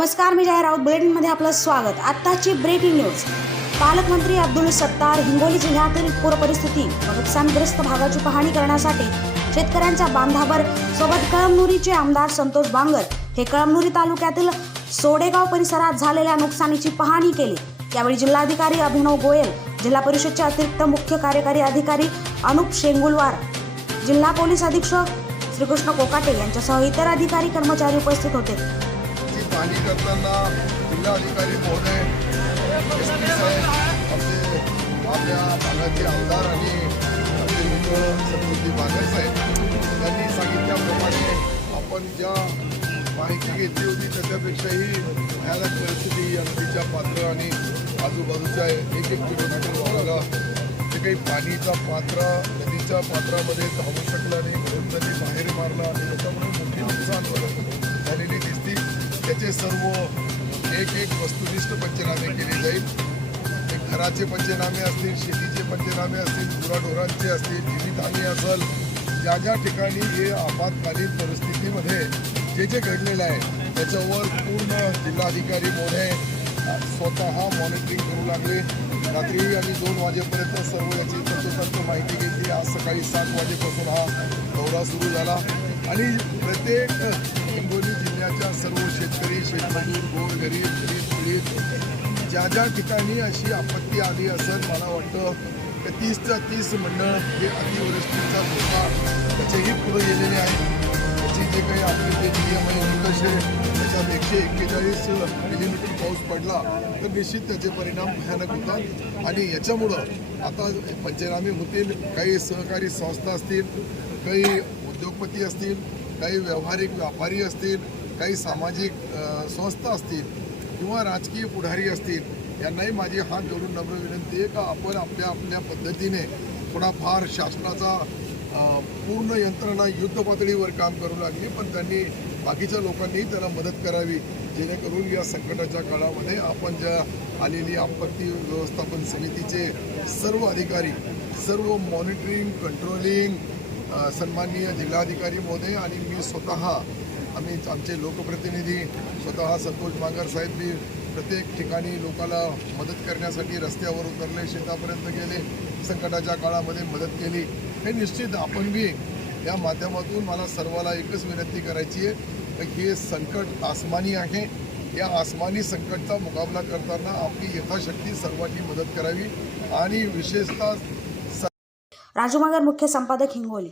नमस्कार मी जय राऊत. बुलेटिनमध्ये आपलं स्वागत. आत्ताची ब्रेकिंग न्यूज पालकमंत्री अब्दुल सत्तार हिंगोली जिल्ह्यातील पूरपरिस्थिती व नुकसानग्रस्त भागाची पाहणी करण्यासाठी शेतकऱ्यांच्या बांधावर सोबत कळमनुरीचे आमदार संतोष बांगर हे कळमनुरी तालुक्यातील सोडेगाव परिसरात झालेल्या नुकसानीची पाहणी केली. यावेळी जिल्हाधिकारी अभिनव गोयल जिल्हा परिषदचे अतिरिक्त मुख्य कार्यकारी अधिकारी अनुप शेंगुलवार जिल्हा पोलीस अधीक्षक श्रीकृष्ण कोकाटे यांच्यासह इतर अधिकारी कर्मचारी उपस्थित होते. ची करताना जिल्हाधिकारी महोदय एस पी साहेब आपले आपल्या भागाचे आमदार आणि आपले मित्र सत्कृती बागर साहेब त्यांनी सांगितल्याप्रमाणे आपण ज्या माहिती घेतली होती त्याच्यापेक्षाही भयानक परिस्थिती या नदीच्या पात्र आणि आजूबाजूच्या एक एक किलोमीटर भागाला जे काही पाणीचा पात्र नदीच्या पात्रामध्ये धावू शकलं नाही म्हणून त्यांनी बाहेर मारला आणि घराचे सर्व एक एक वस्तुनिष्ठ पंचनामे केले जाईल. ते घराचे पंचनामे असतील शेतीचे पंचनामे असतील गुराढोरांचे असतील जीवितहानी असेल ज्या ज्या ठिकाणी हे आपत्कालीन परिस्थितीमध्ये जे जे घडलेलं आहे त्याच्यावर पूर्ण जिल्हाधिकारी मोठे स्वतः मॉनिटरिंग करू लागले. रात्री आम्ही दोन वाजेपर्यंत सर्व याची तंतोतंत माहिती घेतली. आज सकाळी सात वाजेपासून हा दौरा सुरू झाला. आणि प्रत्येक हिंगोली शेतमजूर गोर गरीब गरीब पीडित ज्या ज्या ठिकाणी अशी आपत्ती आली असं मला वाटतं की तीसच्या तीस मंडळ हे अतिवृष्टीचा धोका त्याचेही पुढे गेलेले आहेत. त्याची जे काही आपले जे नियम आहे निकष आहे त्याच्यात एकशे एक्केचाळीस मिलीमीटर पाऊस पडला तर निश्चित त्याचे परिणाम भयानक होतात. आणि याच्यामुळं आता पंचनामे होतील काही सहकारी संस्था असतील काही उद्योगपती असतील काही व्यावहारिक व्यापारी असतील काही सामाजिक संस्था असतील किंवा राजकीय पुढारी असतील यांनाही माझी हात जोडून नम्र विनंती आहे का आपण आपल्या आपल्या पद्धतीने थोडाफार शासनाचा पूर्ण यंत्रणा युद्ध पातळीवर काम करू लागली पण त्यांनी बाकीच्या लोकांनीही त्याला मदत करावी जेणेकरून या संकटाच्या काळामध्ये आपण ज्या आलेली आपत्ती व्यवस्थापन समितीचे सर्व अधिकारी सर्व मॉनिटरिंग कंट्रोलिंग सन्माननीय जिल्हाधिकारी महोदय आणि मी स्वतः आम्ही आमचे लोकप्रतिनिधी स्वतः संतोष मांगर साहेब बी प्रत्येक ठिकाणी लोकाला मदत करण्यासाठी रस्त्यावर उतरले शेतापर्यंत गेले संकटाच्या काळामध्ये मदत केली. हे निश्चित आपण बी या माध्यमातून मला सर्वाला एकच विनंती करायची आहे हे संकट आसमानी आहे. या आसमानी संकटचा मुकाबला करताना आपली यथाशक्ती सर्वांनी मदत करावी आणि विशेषतः राजू मागर मुख्य संपादक हिंगोली.